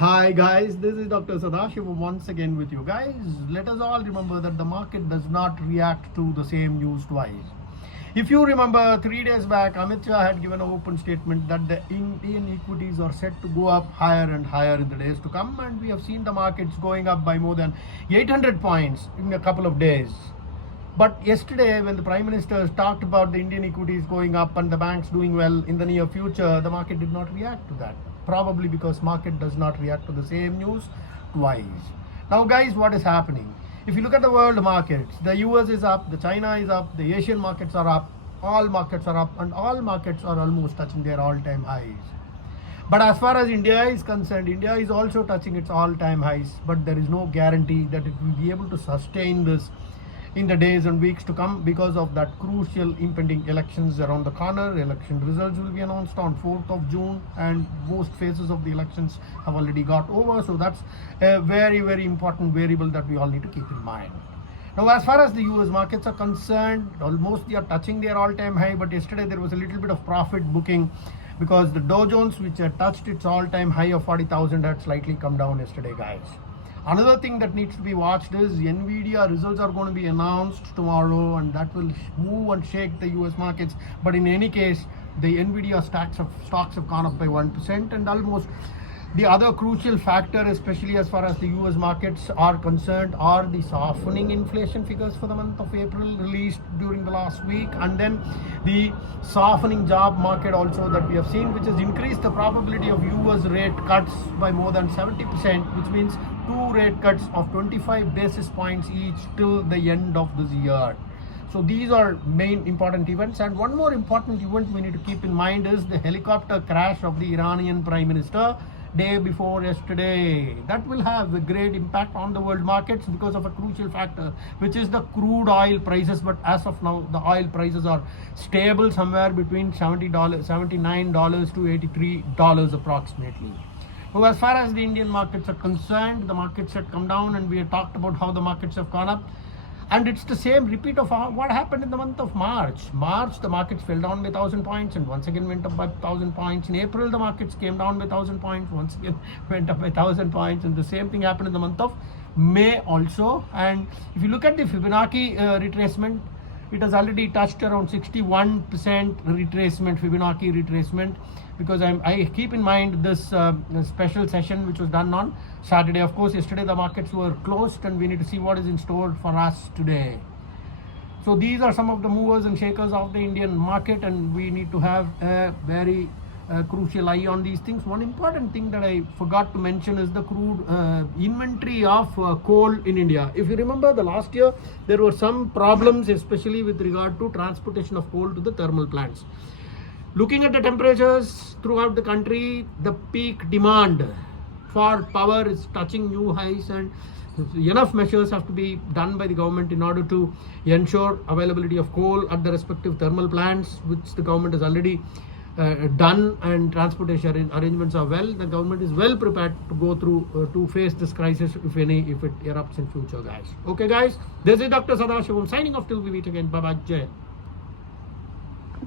Hi guys, this is Dr. Sadasivam once again with you guys. Let us all remember that the market does not react to the same news twice. If you remember 3 days back, Amit Shah had given an open statement that the Indian equities are set to go up higher and higher in the days to come, and we have seen the markets going up by more than 800 points in a couple of days. But yesterday, when the Prime Minister talked about the Indian equities going up and the banks doing well in the near future, the market did not react to that. Probably because market does not react to the same news twice. Now guys, what is happening? If you look at the world markets, the US is up, the China is up, the Asian markets are up, all markets are up, and all markets are almost touching their all-time highs. But as far as India is concerned, India is also touching its all-time highs, but there is no guarantee that it will be able to sustain this in the days and weeks to come because of that crucial impending elections around the corner. Election results will be announced on 4th of June, and most phases of the elections have already got over. So that's a very, very important variable that we all need to keep in mind. Now, as far as the US markets are concerned, almost they are touching their all-time high, but yesterday there was a little bit of profit booking because the Dow Jones, which had touched its all-time high of 40,000, had slightly come down yesterday, guys. Another thing that needs to be watched is Nvidia results are going to be announced tomorrow, and that will move and shake the US markets. But in any case, the Nvidia stocks have gone up by 1%, and almost the other crucial factor, especially as far as the US markets are concerned, are the softening inflation figures for the month of April released during the last week, and then the softening job market also that we have seen, which has increased the probability of US rate cuts by more than 70%, which means 2 rate cuts of 25 basis points each till the end of this year. So these are main important events. And one more important event we need to keep in mind is the helicopter crash of the Iranian Prime Minister day before yesterday. That will have a great impact on the world markets because of a crucial factor, which is the crude oil prices. But as of now, the oil prices are stable somewhere between $79 to $83 approximately. So as far as the Indian markets are concerned, the markets had come down, and we had talked about how the markets have gone up. And it's the same repeat of what happened in the month of March. The markets fell down by 1,000 points and once again went up by 1,000 points. In April, the markets came down by 1,000 points, once again went up by 1,000 points. And the same thing happened in the month of May also. And if you look at the Fibonacci retracement, it has already touched around 61% retracement, Fibonacci retracement, because I keep in mind this special session which was done on Saturday. Of course, yesterday the markets were closed, and we need to see what is in store for us today. So these are some of the movers and shakers of the Indian market, and we need to have a very crucial eye on these things. One important thing that I forgot to mention is the crude inventory of coal in India. If you remember, the last year there were some problems, especially with regard to transportation of coal to the thermal plants. Looking at the temperatures throughout the country, the peak demand for power is touching new highs, and enough measures have to be done by the government in order to ensure availability of coal at the respective thermal plants, which the government has already done, and transportation arrangements are well. The government is well prepared to go through to face this crisis, if it erupts in future, guys. Okay guys, this is Dr. Sadasivam signing off till we meet again. Bye bye. Jai.